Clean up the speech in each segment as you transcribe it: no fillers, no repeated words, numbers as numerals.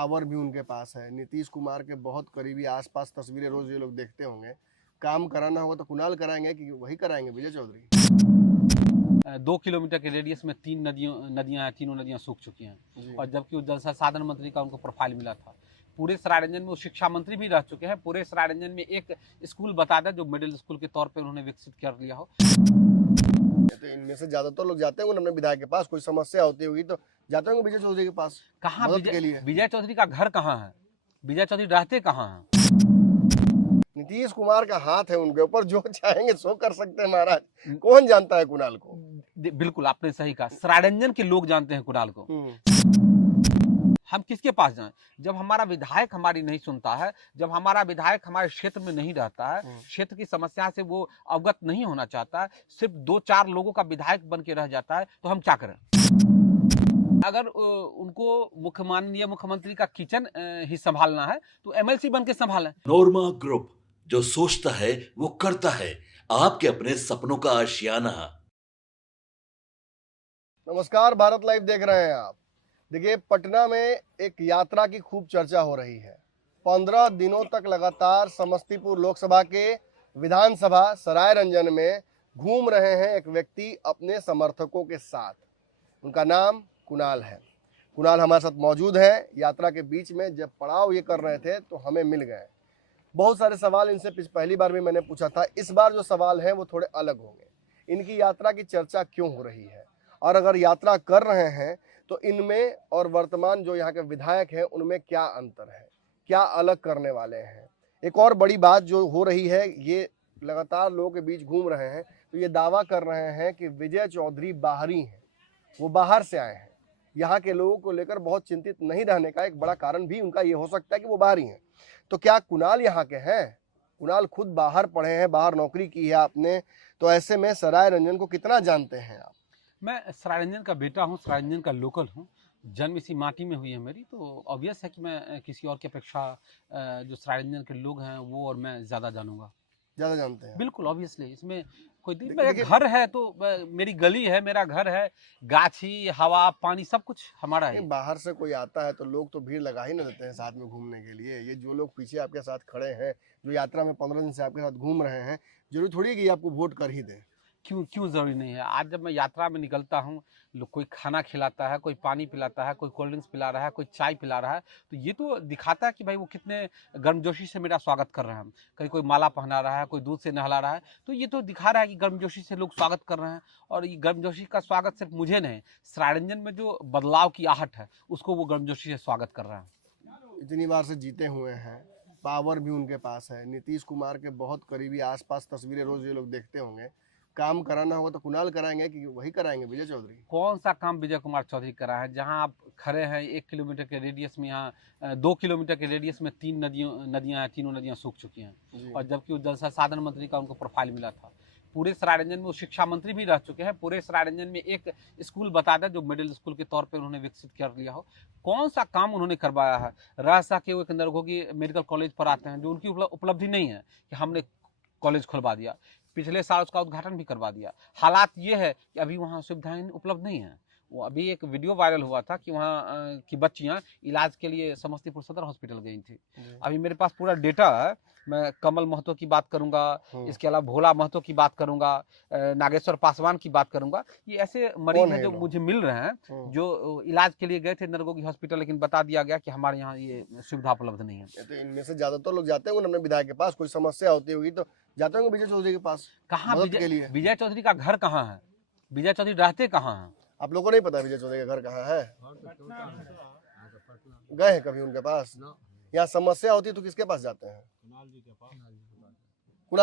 Power भी उनके पास है। नीतीश कुमार के बहुत करीबी, आसपास तस्वीरें रोज ये लोग देखते होंगे। काम कराना होगा तो कुणाल कराएंगे कि वही कराएंगे विजय चौधरी? 2 किलोमीटर के रेडियस में 3 नदियां हैं, तीनों नदियां सूख चुकी हैं। जी। और जबकि वो जल संसाधन मंत्री का उनको प्रोफाइल मिला था। पूरे सरायरंजन में वो शिक्षा मंत्री भी रह चुके हैं। पूरे सरायरंजन में एक स्कूल बता दें जो मिडिल स्कूल के तौर पे उन्होंने विकसित कर लिया हो। तो इनमें से ज्यादातर लोग जाते होंगे अपने विधायक के पास, कोई समस्या होती होगी तो जाते होंगे विजय चौधरी के पास कहाँ मदद के लिए। विजय चौधरी का घर कहाँ है? विजय चौधरी रहते कहाँ हैं? नीतीश कुमार का हाथ है उनके ऊपर, जो चाहेंगे सो कर सकते हैं महाराज। कौन जानता है कुणाल को? बिल्कुल आपने सही कहा, सरायरंजन के लोग जानते हैं कुणाल को। हम किसके पास जाएं? जब हमारा विधायक हमारी नहीं सुनता है, जब हमारा विधायक हमारे क्षेत्र में नहीं रहता है, क्षेत्र की समस्या से वो अवगत नहीं होना चाहता है, सिर्फ 2-4 लोगों का विधायक बन के रह जाता है, तो हम क्या करें? अगर उनको माननीय मुख्यमंत्री का किचन ही संभालना है तो एमएलसी बन के संभालें। नोरमा ग्रुप, जो सोचता है वो करता है, आपके अपने सपनों का आशियाना। नमस्कार, भारत लाइव देख रहे हैं आप। देखिए, पटना में एक यात्रा की खूब चर्चा हो रही है। 15 दिनों तक लगातार समस्तीपुर लोकसभा के विधानसभा सरायरंजन में घूम रहे हैं एक व्यक्ति अपने समर्थकों के साथ। उनका नाम कुणाल है। कुणाल हमारे साथ मौजूद है। यात्रा के बीच में जब पड़ाव ये कर रहे थे तो हमें मिल गए। बहुत सारे सवाल इनसे पहली बार भी मैंने पूछा था। इस बार जो सवाल हैं वो थोड़े अलग होंगे। इनकी यात्रा की चर्चा क्यों हो रही है, और अगर यात्रा कर रहे हैं तो इनमें और वर्तमान जो यहाँ के विधायक हैं उनमें क्या अंतर है, क्या अलग करने वाले हैं। एक और बड़ी बात जो हो रही है, ये लगातार लोगों के बीच घूम रहे हैं तो ये दावा कर रहे हैं कि विजय चौधरी बाहरी हैं, वो बाहर से आए हैं। यहाँ के लोगों को लेकर बहुत चिंतित नहीं रहने का एक बड़ा कारण भी उनका ये हो सकता है कि वो बाहरी हैं। तो क्या कुणाल यहाँ के हैं? कुणाल खुद बाहर पढ़े हैं, बाहर नौकरी की है आपने, तो ऐसे में सरायरंजन को कितना जानते हैं आप? मैं सरायरंजन का बेटा हूँ, सरायरंजन का लोकल हूँ। जन्म इसी माटी में हुई है मेरी, तो ऑब्वियस है कि मैं किसी और की अपेक्षा जो सरायरंजन के लोग हैं वो और मैं ज़्यादा जानूंगा। ज़्यादा जानते हैं? बिल्कुल ऑब्वियसली, इसमें कोई मेरा देखिए, घर है तो मेरी गली है, मेरा घर है, गाछी, हवा, पानी सब कुछ हमारा है। बाहर से कोई आता है तो लोग तो भीड़ लगा ही ना देते हैं साथ में घूमने के लिए। ये जो लोग पीछे आपके साथ खड़े हैं, जो यात्रा में 15 दिन से आपके साथ घूम रहे हैं, जरूरी थोड़ी है कि आपको वोट कर ही दें। क्यों ज़रूरी नहीं है? आज जब मैं यात्रा में निकलता हूँ, लोग कोई खाना खिलाता है, कोई पानी पिलाता है, कोई कोल्ड ड्रिंक्स पिला रहा है, कोई चाय पिला रहा है, तो ये तो दिखाता है कि भाई वो कितने गर्मजोशी से मेरा स्वागत कर रहे हैं। कहीं कोई माला पहना रहा है, कोई दूध से नहला रहा है, तो ये तो दिखा रहा है कि गर्मजोशी से लोग स्वागत कर रहे हैं। और ये गर्मजोशी का स्वागत सिर्फ मुझे नहीं, सरायरंजन में जो बदलाव की आहट है उसको वो गर्मजोशी से स्वागत कर रहे हैं। इतनी बार से जीते हुए हैं, पावर भी उनके पास है। नीतीश कुमार के बहुत करीबी, आसपास तस्वीरें रोज ये लोग देखते होंगे। काम कराना होगा तो कुणाल कराएंगे कि वही कराएंगे विजय चौधरी? कौन सा काम विजय कुमार चौधरी करा है? जहां आप खड़े हैं 1 किलोमीटर के रेडियस में, यहाँ 2 किलोमीटर के रेडियस में 3 नदियां हैं, तीनों नदियां सूख चुकी हैं। और जबकि वो जल संसाधन मंत्री का उनको प्रोफाइल मिला था। पूरे सरायरंजन में वो शिक्षा मंत्री भी रह चुके हैं। पूरे सरायरंजन में एक स्कूल बता दें जो मिडिल स्कूल के तौर पे उन्होंने विकसित कर लिया हो। कौन सा काम उन्होंने करवाया है? रहसा के वो एक नरगोगी मेडिकल कॉलेज पर आते हैं, जो उनकी उपलब्धि नहीं है कि हमने कॉलेज खुलवा दिया। पिछले साल उसका उद्घाटन भी करवा दिया। हालात ये है कि अभी वहाँ सुविधाएं उपलब्ध नहीं है। वो अभी एक वीडियो वायरल हुआ था कि वहाँ की बच्चियाँ इलाज के लिए समस्तीपुर सदर हॉस्पिटल गई थी। अभी मेरे पास पूरा डेटा है। मैं कमल महतो की बात करूंगा, इसके अलावा भोला महतो की बात करूंगा, नागेश्वर पासवान की बात करूंगा। ये ऐसे मरीज हैं जो मुझे मिल रहे हैं, जो इलाज के लिए गए थे नरगोगी हॉस्पिटल, लेकिन बता दिया गया कि हमारे यहाँ ये सुविधा उपलब्ध नहीं है। तो इनमें से ज्यादातर लोग जाते होंगे अपने विधायक के पास, कोई समस्या होती होगी तो जाते होंगे विजय चौधरी के पास कहाँ मदद के लिए। विजय चौधरी का घर कहाँ है? विजय चौधरी रहते कहाँ हैं? आप लोगों को नहीं पता विजय चौधरी का घर कहाँ है? गए हैं कभी उनके पास? यहाँ समस्या होती है तो किसके पास जाते हैं? कुणाल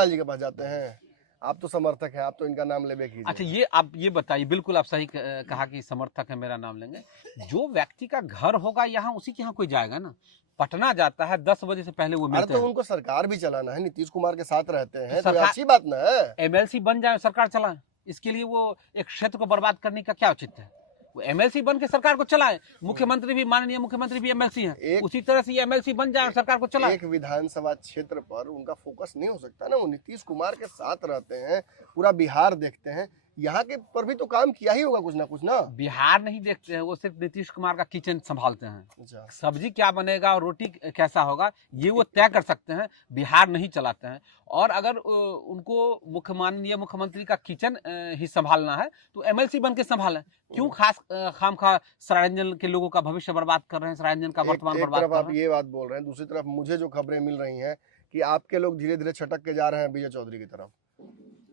जी के पास जाते हैं। आप तो समर्थक हैं, आप तो इनका नाम लेबे कीजिए। अच्छा, ये आप ये बताइए, बिल्कुल आप सही कहा कि समर्थक है, मेरा नाम लेंगे। जो व्यक्ति का घर होगा यहाँ, उसी के यहाँ कोई जाएगा ना। पटना जाता है 10 बजे से पहले वो मिलते तो हैं। उनको सरकार भी चलाना है, नीतीश कुमार के साथ रहते हैं तो सरकार- अच्छी बात ना है। एमएलसी बन जाए, सरकार चलाए, इसके लिए वो एक क्षेत्र को बर्बाद करने का क्या औचित्य है? वो एमएलसी बन के सरकार को चलाए। मुख्यमंत्री भी, माननीय मुख्यमंत्री भी एमएलसी हैं। उसी तरह से ये एमएलसी बन जाए और सरकार को चलाए। एक विधानसभा क्षेत्र पर उनका फोकस नहीं हो सकता ना। वो नीतीश कुमार के साथ रहते हैं, पूरा बिहार देखते हैं। यहाँ के पर भी तो काम किया ही होगा कुछ ना। बिहार नहीं देखते हैं, वो सिर्फ नीतीश कुमार का किचन संभालते हैं। अच्छा। सब्जी क्या बनेगा और रोटी कैसा होगा ये वो तय कर सकते हैं, बिहार नहीं चलाते हैं। और अगर उनको माननीय मुख्यमंत्री का किचन ही संभालना है तो एमएलसी बन के संभालें। क्यों खामखा सरायरंजन के लोगों का भविष्य बर्बाद कर रहे हैं, सरायरंजन का वर्तमान बर्बाद कर रहे हैं। आप ये बात बोल रहे हैं, दूसरी तरफ मुझे जो खबरें मिल रही हैं कि आपके लोग धीरे धीरे छटक के जा रहे हैं विजय चौधरी की तरफ।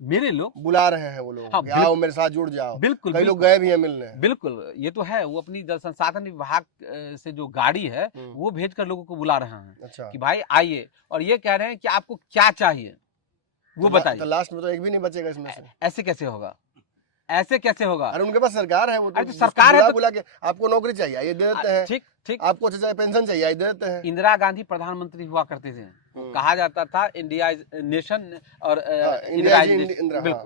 मेरे लोग बुला रहे हैं वो लोग, हाँ, आओ मेरे साथ जुड़ जाओ। बिल्कुल, कई लोग गए भी हैं मिलने। बिल्कुल, ये तो है। वो अपनी जल संसाधन विभाग से जो गाड़ी है वो भेजकर लोगों को बुला रहे हैं। अच्छा। कि भाई आइए, और ये कह रहे हैं कि आपको क्या चाहिए वो बताइए। तो लास्ट में तो एक भी नहीं बचेगा इसमें से। ऐसे कैसे होगा, ऐसे कैसे होगा? अरे उनके पास सरकार है, वो तो सरकार है, बुला के आपको नौकरी चाहिए ये दे देते हैं। ठीक। आपको चाहिए पेंशन चाहिए ये दे देते हैं। इंदिरा गांधी प्रधानमंत्री हुआ करते थे, कहा जाता था इंडिया इज नेशन और इंदिरा इज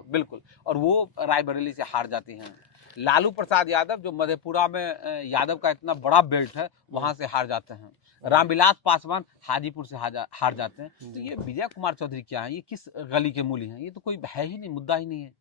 बिल्कुल। और वो रायबरेली से हार जाती हैं। लालू प्रसाद यादव जो मधेपुरा में यादव का इतना बड़ा बेल्ट है वहां से हार जाते हैं। रामविलास पासवान हाजीपुर से हार जाते हैं। तो ये विजय कुमार चौधरी क्या है, ये किस गली के मूली हैं? ये तो कोई है ही नहीं, मुद्दा ही नहीं है।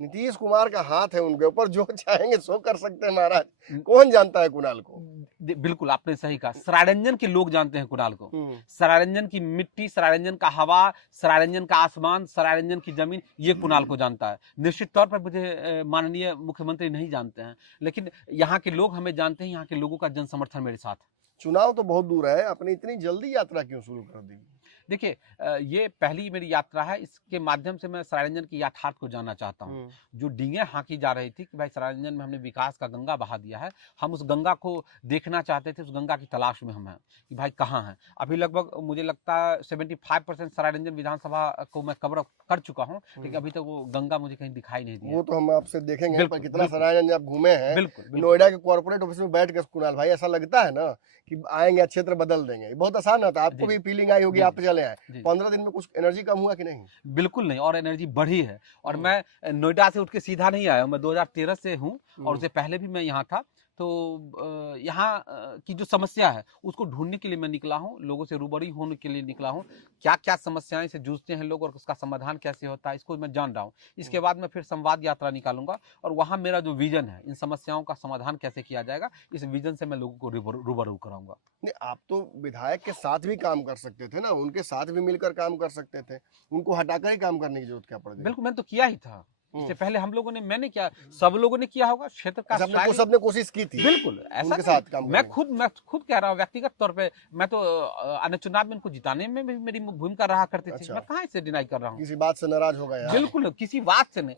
नीतीश कुमार का हाथ है उनके ऊपर, जो चाहेंगे सो कर सकते हैं महाराज। कौन जानता है कुणाल को? बिल्कुल आपने सही कहा, सरायरंजन के लोग जानते हैं कुणाल को। सरायरंजन की मिट्टी, सरायरंजन का हवा, सरायरंजन का आसमान, सरायरंजन की जमीन, ये कुणाल को जानता है। निश्चित तौर पर मुझे माननीय मुख्यमंत्री नहीं जानते हैं, लेकिन यहाँ के लोग हमें जानते हैं। यहाँ के लोगों का जन समर्थन मेरे साथ है। चुनाव तो बहुत दूर है, अपनी इतनी जल्दी यात्रा क्यों शुरू कर दी? देखिए, ये पहली मेरी यात्रा है। इसके माध्यम से मैं सरायरंजन की यथार्थ को जानना चाहता हूँ। जो डींगे हाँकी जा रही थी कि भाई सरायरंजन में हमने विकास का गंगा बहा दिया है, हम उस गंगा को देखना चाहते थे। उस गंगा की तलाश में हम हैं कि भाई कहाँ हैं। अभी लगभग मुझे लगता है 75% सरायरंजन विधानसभा को मैं कवर कर चुका हूँ, लेकिन अभी तक वो गंगा मुझे कहीं दिखाई नहीं दी। वो तो हम आपसे देखेंगे, पर कितना सरायरंजन आप घूमे हैं। बिल्कुल। नोएडा के कॉर्पोरेट ऑफिस में बैठ कर कुणाल भाई, ऐसा लगता है ना कि आएंगे क्षेत्र बदल देंगे। बहुत आसान होता है, आपको भी फीलिंग आई होगी, आप चले आए। 15 दिन में कुछ एनर्जी कम हुआ कि नहीं? बिल्कुल नहीं, और एनर्जी बढ़ी है। और मैं नोएडा से उठ के सीधा नहीं आया हूँ, मैं 2013 से हूँ और उससे पहले भी मैं यहाँ था। तो यहाँ की जो समस्या है उसको ढूंढने के लिए मैं निकला हूँ, लोगों से रूबरू होने के लिए निकला हूँ। क्या क्या समस्याएं से जूझते हैं लोग और उसका समाधान कैसे होता है, इसको मैं जान रहा हूँ। इसके बाद मैं फिर संवाद यात्रा निकालूंगा और वहाँ मेरा जो विजन है, इन समस्याओं का समाधान कैसे किया जाएगा, इस विजन से मैं लोगों को रूबरू कराऊंगा। नहीं, आप तो विधायक के साथ भी काम कर सकते थे ना, उनके साथ भी मिलकर काम कर सकते थे। उनको हटाकर ही काम करने की जरूरत क्या पड़ गई? बिल्कुल, मैंने तो किया ही था। इससे पहले हम लोगों ने, मैंने क्या, सब लोगों ने किया होगा। क्षेत्र का सबने कोशिश की थी। बिल्कुल, ऐसा उनके साथ काम मैं खुद कह रहा हूँ व्यक्तिगत तौर पे। मैं तो अन्य चुनाव में उनको जिताने में भी मेरी भूमिका रहा करती थी। मैं कहाँ इसे डिनाई कर रहा हूँ? किसी बात से नाराज हो गया? बिल्कुल, किसी बात से नहीं।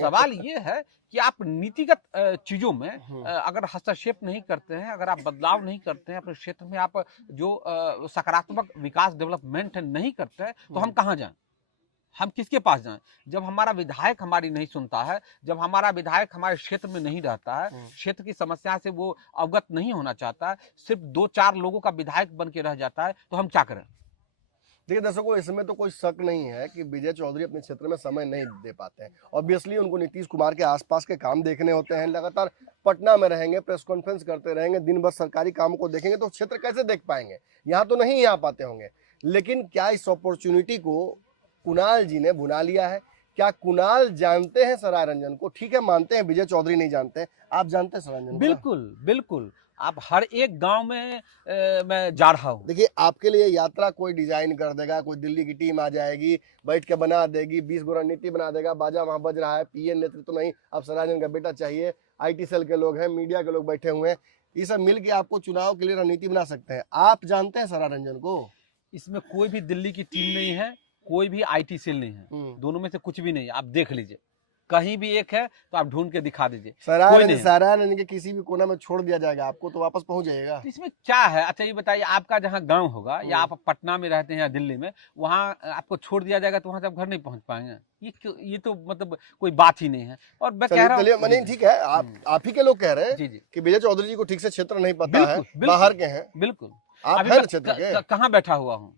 सवाल ये है कि आप नीतिगत चीजों में अगर हस्तक्षेप नहीं करते हैं, अगर आप बदलाव नहीं करते हैं, अपने क्षेत्र में आप जो सकारात्मक विकास डेवलपमेंट नहीं करते हैं, तो हम कहाँ जाएं? हम किसके पास जाएं? जब हमारा विधायक हमारी नहीं सुनता है, जब हमारा विधायक हमारे क्षेत्र में नहीं रहता है, क्षेत्र की समस्या से वो अवगत नहीं होना चाहता है, सिर्फ 2-4 लोगों का विधायक बन के रह जाता है, तो हम क्या करें? देखिए दर्शकों, इसमें तो कोई शक नहीं है कि विजय चौधरी अपने क्षेत्र में समय नहीं दे पाते हैं। ऑब्वियसली उनको नीतीश कुमार के आसपास के काम देखने होते हैं। लगातार पटना में रहेंगे, प्रेस कॉन्फ्रेंस करते रहेंगे, दिन भर सरकारी कामों को देखेंगे, तो क्षेत्र कैसे देख पाएंगे? यहाँ तो नहीं आ पाते होंगे। लेकिन क्या इस अपॉर्चुनिटी को कुणाल जी ने भुना लिया है? क्या कुणाल जानते हैं सरायरंजन को? ठीक है, मानते हैं विजय चौधरी नहीं जानते हैं, आप जानते हैं सरायरंजन? बिल्कुल। आप हर एक गांव में मैं जा रहा हूँ। देखिए, आपके लिए यात्रा कोई डिजाइन कर देगा, कोई दिल्ली की टीम आ जाएगी, बैठ के बना देगी, 20 गो रणनीति बना देगा, बाजा वहां बज रहा है, पीएन नेतृत्व नहीं, अब सरायरंजन का बेटा चाहिए, IT सेल के लोग हैं, मीडिया के लोग बैठे हुए हैं, ये सब मिल के आपको चुनाव के लिए रणनीति बना सकते हैं। आप जानते हैं सरायरंजन को? इसमें कोई भी दिल्ली की टीम नहीं है, कोई भी IT सेल नहीं है, दोनों में से कुछ भी नहीं। आप देख लीजिए, कहीं भी एक है तो आप ढूंढ के दिखा दीजिए। सरायरंजन के किसी भी कोना में छोड़ दिया जाएगा आपको, तो वापस पहुंच जाएगा। तो इसमें क्या है? अच्छा ये बताइए, आपका जहाँ गांव होगा या आप पटना में रहते हैं या दिल्ली में, वहाँ आपको छोड़ दिया जाएगा तो वहाँ से आप घर नहीं पहुंच पाएंगे। ये तो मतलब कोई बात ही नहीं है। और मैं कह रहा हूँ, ठीक है, आप ही के लोग कह रहे हैं कि विजय चौधरी जी को ठीक से क्षेत्र नहीं पता है, बाहर के हैं। बिल्कुल, आप क्षेत्र के कहाँ बैठा हुआ हूँ,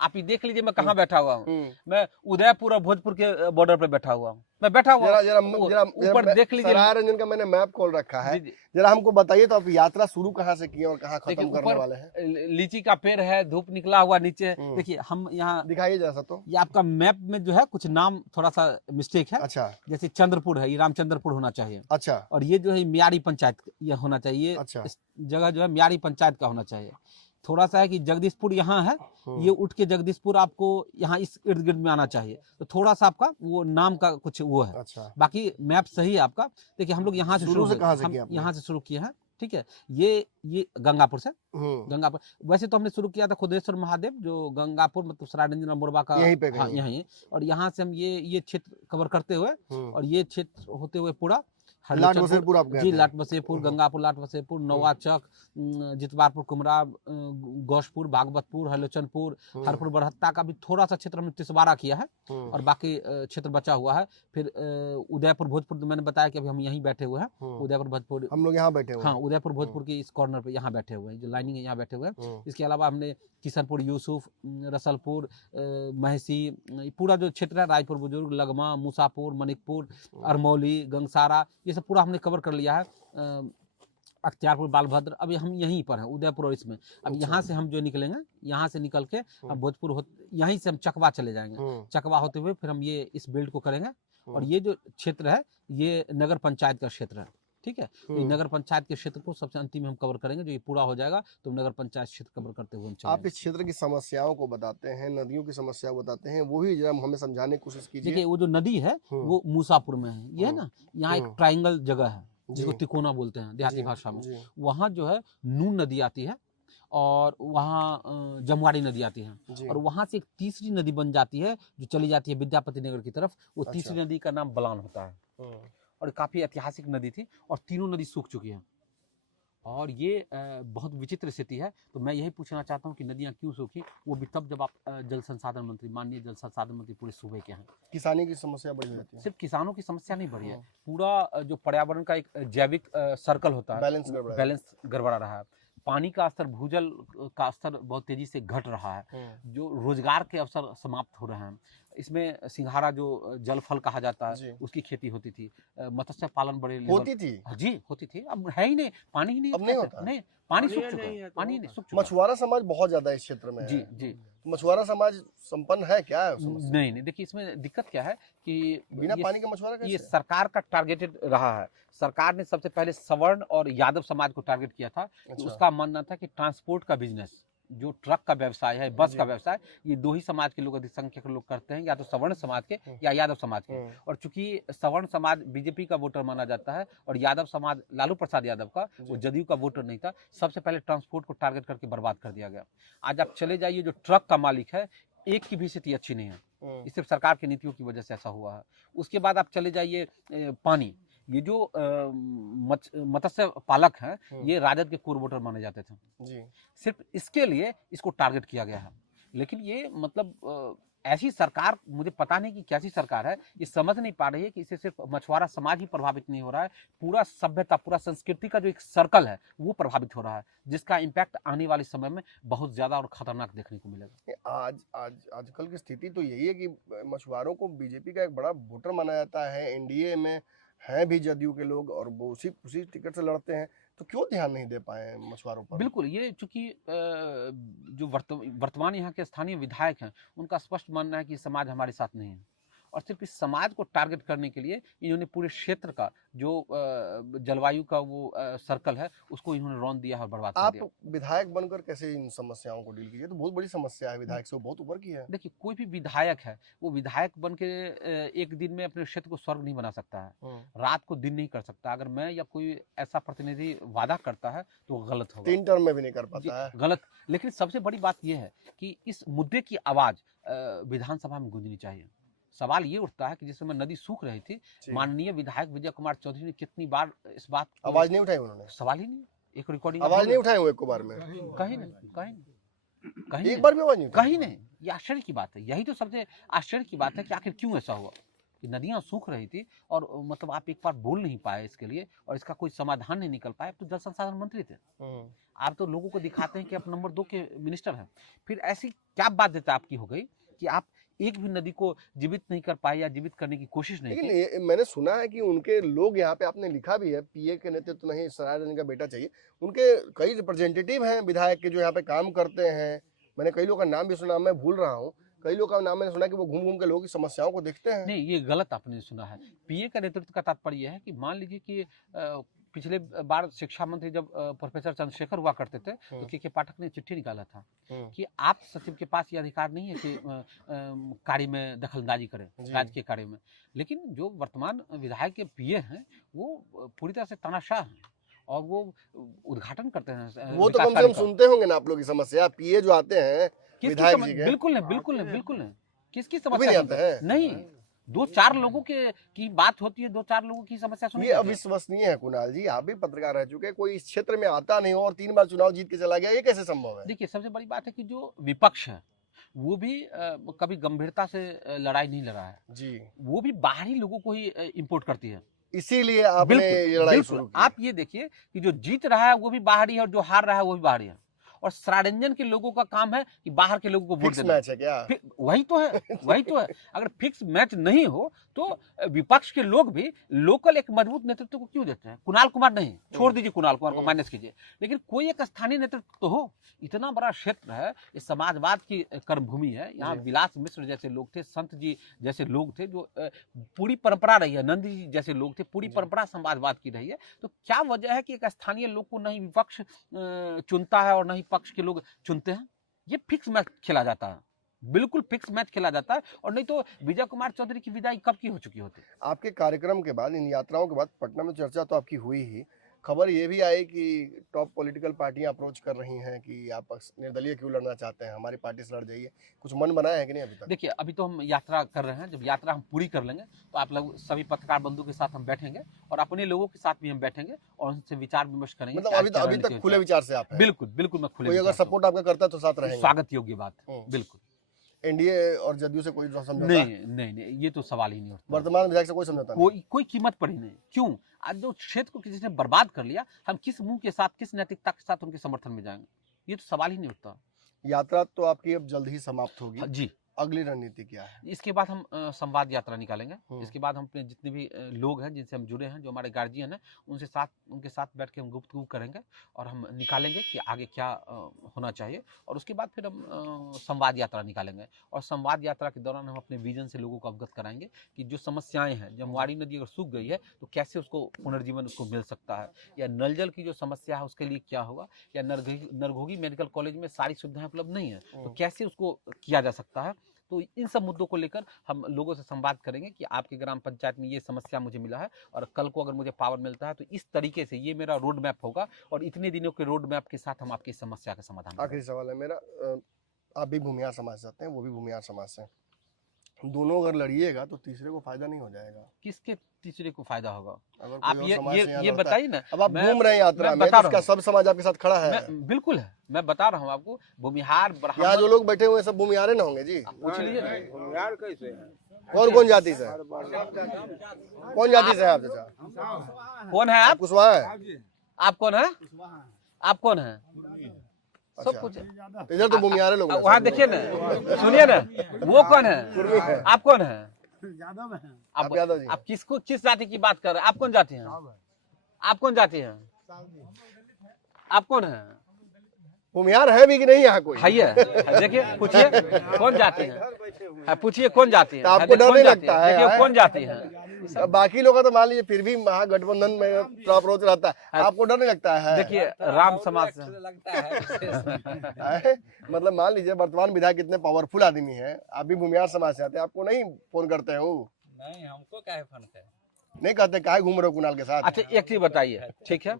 आप ये देख लीजिए मैं कहाँ बैठा हुआ हूँ। हम्म। मैं उदयपुर और भोजपुर के बॉर्डर पे बैठा हुआ हूँ। मैं बैठा हुआ जरा जरा हूँ। जरा ऊपर देख लीजिए। सराय रंजन का मैंने मैप खोल रखा है, जी, जी। जरा हमको बताइए तो आप यात्रा शुरू कहाँ से किए और कहाँ देखिए खत्म करने ऊपर वाले हैं? लीची का पेड़ है, धूप निकला हुआ नीचे। हम्म। देखिए हम यहाँ, दिखाइए जैसा तो। ये आपका मैप में जो है कुछ नाम थोड़ा सा मिस्टेक है। अच्छा जैसे चंद्रपुर है, ये रामचंद्रपुर होना चाहिए। अच्छा और ये जो है मियारी पंचायत ये होना चाहिए। अच्छा। इस जगह जो है मियारी पंचायत का होना चाहिए। थोड़ा सा है कि जगदीशपुर यहाँ है, ये उठ के जगदीशपुर आपको यहाँ इस इर्द गिर्द में आना चाहिए। तो थोड़ा सा आपका वो नाम का कुछ वो है। अच्छा। बाकी मैप सही है आपका। देखिए हम लोग यहाँ से शुरू से कहाँ से हम किया आपने? यहाँ से शुरू किए हैं। ठीक है, ये गंगापुर से। गंगापुर वैसे तो हमने शुरू किया था खुदेश्वर महादेव, जो गंगापुर मतलब सरायरंजन मोरबा का यहीं पे हाँ कहीं। यहीं। और यहाँ से हम ये क्षेत्र कवर करते हुए और ये क्षेत्र होते हुए पूरा लाट वसेरपुर आप गए जी, थे? लाट वसेरपुर, गंगापुर, लाट वसेरपुर, नवाचक, जितवारपुर, कुमरा, गौशपुर, भागवतपुर, हलोचनपुर, हरपुर बरहत्ता का भी थोड़ा सा क्षेत्र हमने तिसवारा किया है और बाकी क्षेत्र बचा हुआ है। फिर उदयपुर भोजपुर तो मैंने बताया कि अभी हम यहीं बैठे हुए हैं। उदयपुर भोजपुर हम लोग यहाँ बैठे हुए हाँ, उदयपुर भोजपुर की इस कॉर्नर पे यहाँ बैठे हुए हैं, जो लाइनिंग है यहाँ बैठे हुए हैं। इसके अलावा हमने किशनपुर, यूसुफ, रसलपुर, महसी, पूरा जो क्षेत्र है, रायपुर बुजुर्ग, लगमा, मूसापुर, मनिकपुर, अरमौली, गंगसारा, ये सब पूरा हमने कवर कर लिया है। अख्तियारपुर, बालभद्र, अभी हम यहीं पर हैं उदयपुर और इसमें। अब यहाँ से हम जो निकलेंगे, यहाँ से निकल के हम भोजपुर यहीं से हम चकवा चले जाएंगे। चकवा होते हुए फिर हम ये इस बिल्ड को करेंगे। और ये जो क्षेत्र है ये नगर पंचायत का क्षेत्र है। ठीक है, तो ये नगर पंचायत के क्षेत्र को सबसे अंतिम में हम कवर करेंगे। जो ये पूरा हो जाएगा तो नगर पंचायत क्षेत्र कवर करते हुए हम आप चलेंगे। इस क्षेत्र की समस्याओं को बताते हैं, नदियों की समस्या बताते हैं, वो भी जरा हमें समझाने की कोशिश कीजिए। देखिए वो जो नदी है वो मूसापुर में है, ये है ना, यहाँ एक ट्राइंगल जगह है जिसको तिकोना बोलते हैं देहाती भाषा में। वहाँ जो है नून नदी आती है और वहाँ जमुआरी नदी आती है और वहाँ से एक तीसरी नदी बन जाती है जो चली जाती है विद्यापति नगर की तरफ। वो तीसरी नदी का नाम बलान होता है और काफी ऐतिहासिक नदी थी और तीनों नदी सूख चुकी हैं। और ये बहुत विचित्र स्थिति है। तो मैं यही पूछना चाहता हूँ कि नदियाँ क्यों सूखी, वो भी तब जब आप जल संसाधन मंत्री, माननीय जल संसाधन मंत्री पूरे सूबे के हैं। किसानी की समस्या बढ़ जाती है। सिर्फ किसानों की समस्या नहीं बढ़ी है, पूरा जो पर्यावरण का एक जैविक सर्कल होता है बैलेंस गड़बड़ा रहा है। पानी का स्तर, भूजल का स्तर बहुत तेजी से घट रहा है। जो रोजगार के अवसर समाप्त हो रहे हैं। इसमें सिंघाड़ा जो जल फल कहा जाता है उसकी खेती होती थी, मत्स्य पालन बड़े होती थी जी होती थी। अब है ही नहीं, पानी ही नहीं, अब नहीं होता, नहीं पानी सूख चुका है, पानी नहीं सूख चुका। मछुआरा समाज बहुत ज्यादा इस क्षेत्र में है। जी जी, मछुआरा समाज संपन्न है क्या है? नहीं, देखिए इसमें दिक्कत क्या है कि बिना पानी के मछुआरा कैसे? ये सरकार का टारगेटेड रहा है। सरकार ने सबसे पहले सवर्ण और यादव समाज को टारगेट किया था। उसका मानना था कि ट्रांसपोर्ट का बिजनेस, जो ट्रक का व्यवसाय है, बस का व्यवसाय, ये दो ही समाज के लोग, अधिक संख्यक लोग करते हैं, या तो सवर्ण समाज के या यादव समाज के। और चूंकि सवर्ण समाज बीजेपी का वोटर माना जाता है और यादव समाज लालू प्रसाद यादव का, वो जदयू का वोटर नहीं था, सबसे पहले ट्रांसपोर्ट को टारगेट करके बर्बाद कर दिया गया। आज आप चले जाइए, जो ट्रक का मालिक है, एक की भी स्थिति अच्छी नहीं है। ये सिर्फ सरकार की नीतियों की वजह से ऐसा हुआ है। उसके बाद आप चले जाइए पानी, ये जो मत्स्य पालक हैं, ये राजद के कोर वोटर माने जाते थे जी। सिर्फ इसके लिए इसको टारगेट किया गया है। लेकिन ये मतलब ऐसी सरकार, मुझे पता नहीं कि कैसी सरकार है, ये समझ नहीं पा रही है कि इससे सिर्फ मछुआरा समाज ही प्रभावित नहीं हो रहा है, पूरा सभ्यता, पूरा संस्कृति का जो एक सर्कल है वो प्रभावित हो रहा है, जिसका इम्पैक्ट आने वाले समय में बहुत ज्यादा और खतरनाक देखने को मिलेगा। आजकल की स्थिति तो यही है कि मछुआरों को बीजेपी का एक बड़ा वोटर माना जाता है, एनडीए में हैं भी जदयू के लोग और वो उसी टिकट से लड़ते हैं, तो क्यों ध्यान नहीं दे पाए मछुआरों पर? बिल्कुल, ये चूंकि जो वर्तमान यहाँ के स्थानीय विधायक हैं, उनका स्पष्ट मानना है कि समाज हमारे साथ नहीं है और सिर्फ इस समाज को टारगेट करने के लिए इन्होंने पूरे क्षेत्र का जो जलवायु का वो सर्कल है उसको इन्होंने रौंद दिया और बर्बाद कर दिया। आप विधायक बनकर कैसे इन समस्याओं को डील कीजिए? तो बहुत बड़ी समस्या है, विधायक से बहुत ऊपर की है। देखिए, कोई भी विधायक है, वो विधायक बन के एक दिन में अपने क्षेत्र को स्वर्ग नहीं बना सकता है, रात को दिन नहीं कर सकता। अगर मैं या कोई ऐसा प्रतिनिधि वादा करता है तो वो गलत होगा, 3 टर्म में भी नहीं कर पाता है, गलत। लेकिन सबसे बड़ी बात यह है कि इस मुद्दे की आवाज विधानसभा में गूंजनी चाहिए। सवाल ये उठता है कि जिस समय नदी सूख रही थी, माननीय विधायक विजय कुमार चौधरी ने कितनी बार इस बात आवाज नहीं उठाई, उन्होंने सवाल ही नहीं, एक रिकॉर्डिंग आवाज नहीं उठाई एक बार में, कहीं नहीं, एक बार भी आवाज नहीं, कहीं नहीं। ये आश्चर्य की बात है, यही तो सबसे आश्चर्य की बात है कि आखिर क्यों ऐसा हुआ कि नदियां सूख रही थी और मतलब आप एक बार बोल नहीं पाए इसके लिए और इसका कोई समाधान नहीं निकल पाए। तो जल संसाधन मंत्री थे, आप तो लोगों को दिखाते हैं कि आप नंबर 2 के मिनिस्टर हैं। फिर ऐसी क्या बाध्यता आपकी हो गई कि आप एक भी नदी को जीवित नहीं कर पाए या जीवित करने की कोशिश नहीं लेकिन की? मैंने सुना है कि उनके लोग यहाँ पे, आपने लिखा भी है, पीए के नेतृत्व नहीं सराय रंजन का बेटा चाहिए। उनके कई रिप्रेजेंटेटिव हैं विधायक के जो यहाँ पे काम करते हैं। मैंने कई लोगों का नाम भी सुना, मैं भूल रहा हूँ। कई लोगों का नाम मैंने सुना कि वो घूम घूम के लोगों की समस्याओं को देखते हैं। नहीं, ये गलत आपने सुना है। पीए का नेतृत्व का तात्पर्य यह है कि मान लीजिए कि पिछले बार शिक्षा मंत्री जब प्रोफेसर चंद्रशेखर हुआ करते थे, तो के पाठक ने चिट्ठी निकाला था कि आप सचिव के पास ये अधिकार नहीं है कि कार्य में दखलंदाजी करें, राज्य के कार्य में। लेकिन जो वर्तमान विधायक के पीए हैं, वो पूरी तरह से तानाशाह हैं और वो उद्घाटन करते हैं। वो तो कम से कम सुनते होंगे ना आप लोग की समस्या। पीए जो आते हैं विधायक जी के, बिल्कुल नहीं, बिल्कुल नहीं, बिल्कुल नहीं। किसकी वो भी समस्या नहीं सुनते आते हैं? हैं। नहीं, 2-4 लोगों के की बात होती है, 2-4 लोगों की समस्या सुनी ये जाती है। अविश्वसनीय है कुणाल जी। आप भी पत्रकार रह चुके हैं, कोई इस क्षेत्र में आता नहीं हो और 3 बार चुनाव जीत के चला गया, ये कैसे संभव है? देखिए, सबसे बड़ी बात है कि जो विपक्ष है वो भी कभी गंभीरता से लड़ाई नहीं लड़ा है जी। वो भी बाहरी लोगों को ही इंपोर्ट करती है। इसीलिए आपने ये लड़ाई शुरू की। आप ये देखिए कि जो जीत रहा है वो भी बाहरी है और जो हार रहा है वो भी बाहरी है। और सरारंजन के लोगों का काम है कि बाहर के लोगों को वोट देना। मैच है क्या? वही तो है, वही तो है। अगर फिक्स मैच नहीं हो तो विपक्ष के लोग भी लोकल एक मजबूत नेतृत्व को क्यों देते हैं? कुणाल कुमार नहीं, छोड़ दीजिए कुणाल कुमार को, माइनस कीजिए, लेकिन कोई एक स्थानीय नेतृत्व तो हो। इतना बड़ा क्षेत्र है, ये समाजवाद की कर्मभूमि है। यहाँ विलास मिश्र जैसे लोग थे, संत जी जैसे लोग थे, जो पूरी परंपरा रही है, नंदी जी जैसे लोग थे, पूरी परंपरा समाजवाद की रही है। तो क्या वजह है कि एक स्थानीय लोग को नहीं विपक्ष चुनता है और नहीं पक्ष के लोग चुनते हैं? ये फिक्स मैच खेला जाता है, बिल्कुल फिक्स मैच खेला जाता है। और नहीं तो विजय कुमार चौधरी की विदाई कब की हो चुकी होती? आपके कार्यक्रम के बाद, इन यात्राओं के बाद पटना में चर्चा तो आपकी हुई ही, खबर ये भी आई कि टॉप पॉलिटिकल पार्टियां अप्रोच कर रही हैं कि आप निर्दलीय क्यों लड़ना चाहते हैं, हमारी पार्टी से लड़ जाइए। कुछ मन बनाया है कि नहीं अभी तक? देखिए, अभी तो हम यात्रा कर रहे हैं। जब यात्रा हम पूरी कर लेंगे तो आप लोग सभी पत्रकार बंधु के साथ हम बैठेंगे और अपने लोगों के साथ भी हम बैठेंगे और उनसे विचार विमर्श करेंगे। मतलब अभी तक खुले विचार से आप हैं? बिल्कुल बिल्कुल, मैं खुले कोई अगर सपोर्ट आपका करता है तो साथ रहेंगे? स्वागत योग्य बात, बिल्कुल। एनडीए और जदयू से कोई समझौता नहीं, ये तो सवाल ही नहीं उठता। वर्तमान विधायक से कोई समझौता नहीं? कोई कीमत पर ही नहीं। क्यों? आज जो क्षेत्र को किसी ने बर्बाद कर लिया, हम किस मुंह के साथ, किस नैतिकता के साथ उनके समर्थन में जाएंगे? ये तो सवाल ही नहीं उठता। यात्रा तो आपकी अब जल्द ही समाप्त होगी जी। अगली रणनीति क्या है? इसके बाद हम संवाद यात्रा निकालेंगे। इसके बाद हम अपने जितने भी लोग हैं जिनसे हम जुड़े हैं, जो हमारे गार्जियन हैं, उनके साथ बैठ के हम गुफ्तगू करेंगे और हम निकालेंगे कि आगे क्या होना चाहिए। और उसके बाद फिर हम संवाद यात्रा निकालेंगे और संवाद यात्रा के दौरान हम अपने विजन से लोगों को अवगत कराएंगे कि जो समस्याएं हैं, जमुआड़ी नदी अगर सूख गई है तो कैसे उसको पुनर्जीवन उसको मिल सकता है, या नल जल की जो समस्या है उसके लिए क्या होगा, या नरघोगी मेडिकल कॉलेज में सारी सुविधाएं उपलब्ध नहीं है तो कैसे उसको किया जा सकता है। तो इन सब मुद्दों को लेकर हम लोगों से संवाद करेंगे कि आपके ग्राम पंचायत में ये समस्या मुझे मिला है और कल को अगर मुझे पावर मिलता है तो इस तरीके से ये मेरा रोड मैप होगा और इतने दिनों के रोड मैप के साथ हम आपकी समस्या का समाधान। आखिरी सवाल है मेरा, आप भी भूमिहार समाज से आते हैं, वो भी भूमिहार समाज से, दोनों अगर लड़िएगा तो तीसरे को फायदा नहीं हो जाएगा? किसके तीसरे को फायदा होगा? अगर आप ये बताइए ना। अब आप घूम रहे हैं यात्रा में, इसका सब समाज आपके साथ खड़ा है। बिल्कुल है, मैं बता रहा हूँ आपको। भूमिहार यहाँ जो लोग बैठे हुए सब भूमिहारे ना होंगे जी? पूछ लीजिए भूमिहार कैसे है? कौन जाति से? कौन जाति से है आप? चाचा कौन है आप? कुशवाहा है। आप कौन है? आप कौन है? सब अच्छा। कुछ इधर तो भूमिहारे लोग हैं। वहाँ देखिए ना, सुनिए ना, वो कौन है? आप कौन है? यादव है। आप यादव जी? आप किस जाति की बात कर रहे हैं? आप कौन जाति हैं? आप कौन जाति हैं? आप कौन है? भूमिहार है भी कि नहीं यहाँ कोई? है, देखिए, पूछिए कौन जाति है, पूछिए कौन जाति है। आपको डर नहीं लगता है? देखिए कौन जाति है। बाकी लोग तो मान लीजिए फिर भी महागठबंधन में अप्रोच रहता है, आपको डर नहीं लगता है? देखिए, राम समाज से लगता है मतलब मान लीजिए वर्तमान विधायक इतने पावरफुल आदमी है, आप भी भूमिहार समाज से आते हैं, आपको नहीं फोन करते हैं वो? नहीं, हमको क्या है फोन है? नहीं कहते काहे घूम रहे हो कुणाल के साथ? अच्छा, एक चीज बताइए, ठीक है,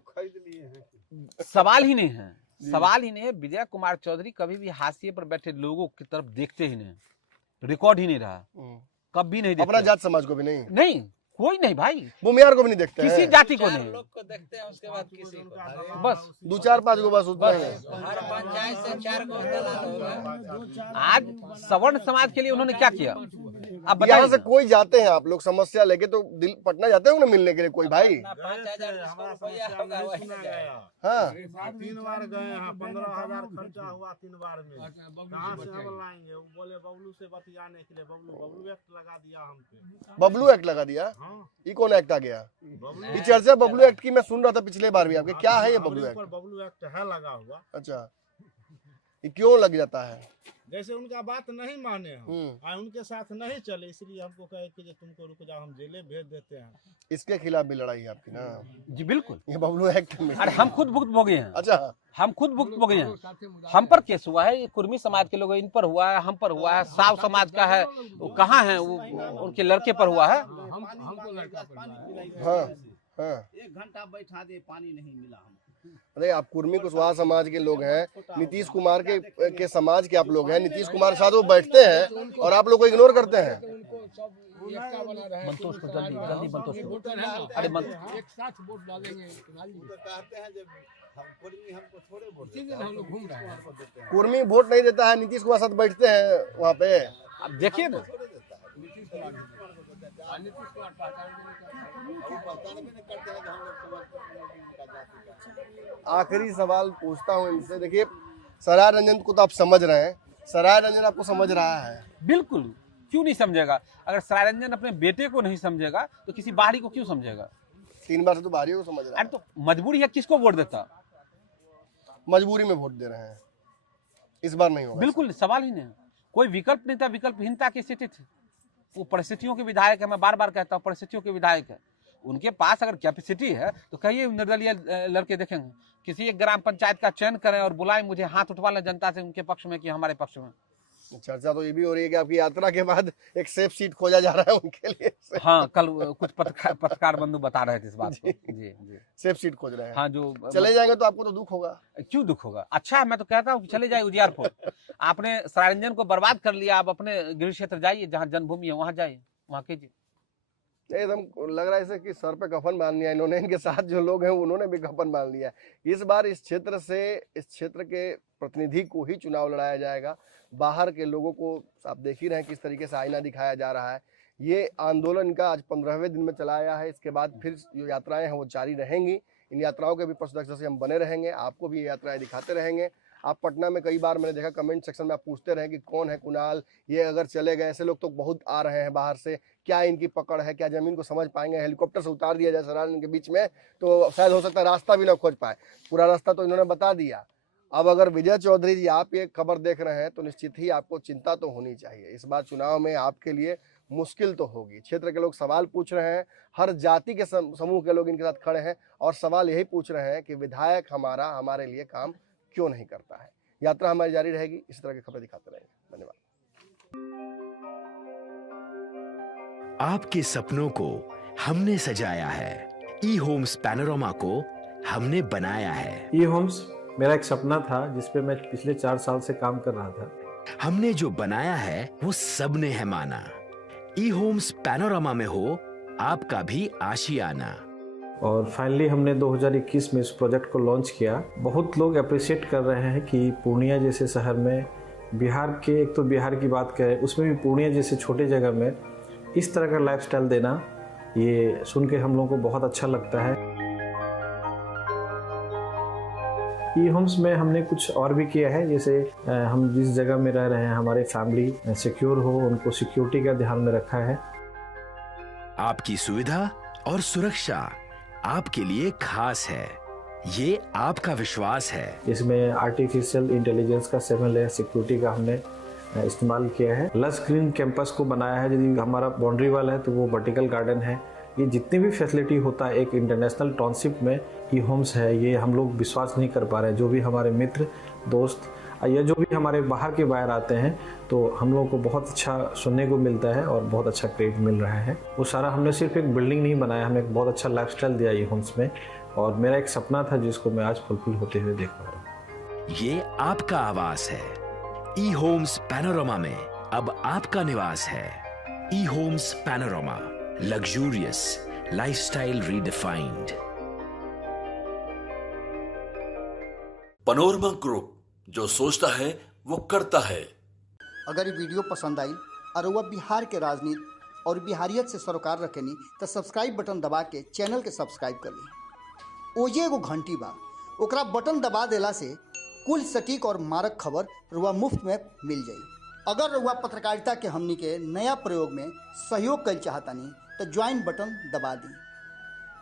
सवाल ही नहीं है, सवाल ही नहीं है। विजय कुमार चौधरी कभी भी हाशिए पर बैठे लोगों की तरफ देखते ही नहीं, रिकॉर्ड ही नहीं रहा, कभी नहीं देखते। अपना जात समाज को भी नहीं? नहीं, कोई नहीं भाई, भूमिहार को भी नहीं देखते? किसी जाति को नहीं, लोग को देखते हैं, उसके बाद किसी को, बस 2-4-5 को बस उतना ही। हर पंचायत से 4 को दलाल होगा। आज सवर्ण समाज के लिए उन्होंने क्या किया? आप यहाँ से बताइए। कोई जाते हैं आप लोग समस्या लेके तो दिल पटना जाते हो ना मिलने के लिए कोई भाई? अपना 5,000 जिसको रुपया होगा वही ना जाएगा। हाँ 3 बार गए हैं, 15,000 खर्चा हुआ 3 बार में। कहाँ से हम लाएंगे? वो बोले बबलू से बतियाने के लिए, बबलू एक्ट लगा दिया हम पे। बबलू एक्ट लगा दिया। हाँ ये कौन एक्ट आ गया? बबलू ये चर्चा बबलू एक्ट की मैं सुन रहा था पिछले बार भी आपके, क्या है ये बबलू हमारे ऊपर एक्ट? बबलू एक्ट है लगा हुआ। अच्छा, ये क्यों लग जाता है? जैसे उनका बात नहीं माने हम, हम्म, उनके साथ नहीं चले, इसलिए हमको कहे कि जो तुमको रुक जाओ, हम जेले भेज देते हैं। इसके खिलाफ भी लड़ाई है आपकी ना? जी बिल्कुल। ये बबलू एक्ट में। अरे हम खुद भुक्त भोगे हैं, अच्छा, हम खुद भुक्त भोगे हैं। हम पर केस हुआ है, ये कुर्मी समाज के लोग हैं, इन पर हुआ है, हम पर हुआ है, साव समाज का है, वो कहाँ है, वो उनके लड़के पर हुआ है। हाँ हाँ। 1 घंटा बैठा दे, पानी नहीं मिला हमको। अरे आप कुर्मी कुशवाहा समाज के लोग हैं, नीतीश कुमार के समाज के आप लोग हैं, नीतीश कुमार के साथ वो बैठते हैं और आप लोग को इग्नोर करते हैं। संतोष को जल्दी जल्दी संतोष को। अरे एक साथ वोट डालेंगे कुणाल जी। कहते हैं जब हम कुर्मी हमको थोड़े वोट देते हैं, हम लोग घूम रहे हैं। कुर्मी वोट नहीं देता है, नीतीश कुमार साथ बैठते हैं वहाँ पे। अब देखिए ना, आखिरी सवाल पूछता हूँ इनसे, देखिए सराय रंजन को तो आप समझ रहे हैं, सराय रंजन आपको समझ रहा है? बिल्कुल क्यों नहीं समझेगा? अगर सरायरंजन अपने बेटे को नहीं समझेगा तो किसी बाहरी को क्यों समझेगा? 3 बार से तो बाहरी को समझ रहा अरे है। तो मजबूरी है, किसको वोट देता? मजबूरी में वोट दे रहे हैं, इस बार नहीं होगा। बिल्कुल सवाल ही नहीं, कोई विकल्प नहीं था, विकल्पहीनता की स्थिति थी। वो परिस्थितियों के विधायक है, मैं बार बार कहता हूँ परिस्थितियों के विधायक है। उनके पास अगर कैपेसिटी है तो कहिए निर्दलीय लड़के देखेंगे, किसी एक ग्राम पंचायत का चयन करें और बुलाएं, मुझे हाथ उठवा लें जनता से उनके पक्ष में कि हमारे पक्ष में। चर्चा तो ये भी हो रही है कि आपकी यात्रा के बाद एक सेफ सीट खोजा जा रहा है उनके लिए। हाँ, कल कुछ पत्रकार बंधु बता रहे थे इस बात को। जी जी, सेफ सीट खोज रहे हैं। हाँ, जो चले जाएंगे तो आपको तो दुख होगा। क्यों दुख होगा? अच्छा है, मैं तो कहता हूँ कि चले जाइए उजियारपुर। आपने सरायरंजन को बर्बाद कर लिया, आप अपने गृह क्षेत्र जाइए, जहाँ जन्मभूमि है वहाँ जाइए, वहाँ कीजिए। एकदम लग रहा है ऐसे कि सर पे कफन बांध लिया इन्होंने, इनके साथ जो लोग हैं उन्होंने भी कफन बांध लिया। इस बार इस क्षेत्र के प्रतिनिधि को ही चुनाव लड़ाया जाएगा। बाहर के लोगों को आप देख ही रहे हैं किस तरीके से आईना दिखाया जा रहा है। ये आंदोलन इनका आज 15वें दिन में चलाया है। इसके बाद फिर जो यात्राएं हैं वो जारी रहेंगी। इन यात्राओं के भी प्रत्यक्ष से हम बने रहेंगे, आपको भी ये यात्राएं दिखाते रहेंगे। आप पटना में कई बार मैंने देखा कमेंट सेक्शन में आप पूछते रहे कि कौन है कुणाल, ये अगर चले गए, ऐसे लोग तो बहुत आ रहे हैं बाहर से, क्या इनकी पकड़ है, क्या जमीन को समझ पाएंगे? हेलीकॉप्टर से उतार दिया जाए सराय के बीच में तो शायद हो सकता है रास्ता भी ना खोज पाए। पूरा रास्ता तो इन्होंने बता दिया। अब अगर विजय चौधरी जी आप ये खबर देख रहे हैं तो निश्चित ही आपको चिंता तो होनी चाहिए। इस बार चुनाव में आपके लिए मुश्किल तो होगी। क्षेत्र के लोग सवाल पूछ रहे हैं, हर जाति के समूह के लोग इनके साथ खड़े हैं और सवाल यही पूछ रहे हैं कि विधायक हमारे लिए काम क्यों नहीं करता है। यात्रा हमारी जारी रहेगी, इस तरह की खबरें दिखाते रहेंगे। धन्यवाद। आपके सपनों को हमने सजाया है, ई होम्स पैनोरामा को हमने बनाया है। ई होम्स मेरा एक सपना था जिस पे मैं पिछले 4 साल से काम कर रहा था। हमने जो बनाया है वो सबने है माना। ई होम्स पैनोरामा में हो आपका भी आशियाना। और फाइनली हमने 2021 में इस प्रोजेक्ट को लॉन्च किया। बहुत लोग अप्रिशिएट कर रहे हैं कि पूर्णिया जैसे शहर में, बिहार के, एक तो बिहार की बात करें उसमें भी पूर्णिया जैसे छोटे जगह में इस तरह का लाइफस्टाइल देना, ये सुन के हम लोगों को बहुत अच्छा लगता है। ई होम्स में हमने कुछ और भी किया है, जैसे हम जिस जगह में रह रहे हैं हमारे फैमिली सिक्योर हो, उनको सिक्योरिटी का ध्यान में रखा है। आपकी सुविधा और सुरक्षा आपके लिए खास है, ये आपका विश्वास है। इसमें आर्टिफिशियल इंटेलिजेंस का 7 लेयर सिक्योरिटी का हमने इस्तेमाल किया है। लस ग्रीन कैंपस को बनाया है। यदि हमारा बाउंड्री वाल है तो वो वर्टिकल गार्डन है। ये जितनी भी फैसिलिटी होता है एक इंटरनेशनल टाउनशिप में ई होम्स है, ये हम लोग विश्वास नहीं कर पा रहे हैं। जो भी हमारे मित्र दोस्त या जो भी हमारे बाहर के बाहर आते हैं तो हम लोगों को बहुत अच्छा सुनने को मिलता है और बहुत अच्छा क्रेडिट मिल रहा है। वो सारा हमने सिर्फ एक बिल्डिंग नहीं बनाया, हमें एक बहुत अच्छा लाइफस्टाइल दिया ई होम्स में, और मेरा एक सपना था जिसको मैं आज फुलफिल होते हुए देख पा रहा हूँ। ये आपका आवास है। ई होम्स पैनोरामा में अब आपका निवास है। E Homes Panorama, luxurious lifestyle redefined. Panorama group, जो सोचता है वो करता है। अगर ये वीडियो पसंद आई और वह बिहार के राजनीति और बिहारियत से सरोकार रखेनी तो सब्सक्राइब बटन दबा के चैनल के सब्सक्राइब कर ली। ओजे एगो घंटी बा, ओकरा बटन दबा देला से कुल सटीक और मारक खबर रुआ मुफ्त में मिल जाई। अगर रुआ पत्रकारिता के हमनी के नया प्रयोग में सहयोग कर चाहतानी तो ज्वाइन बटन दबा दी।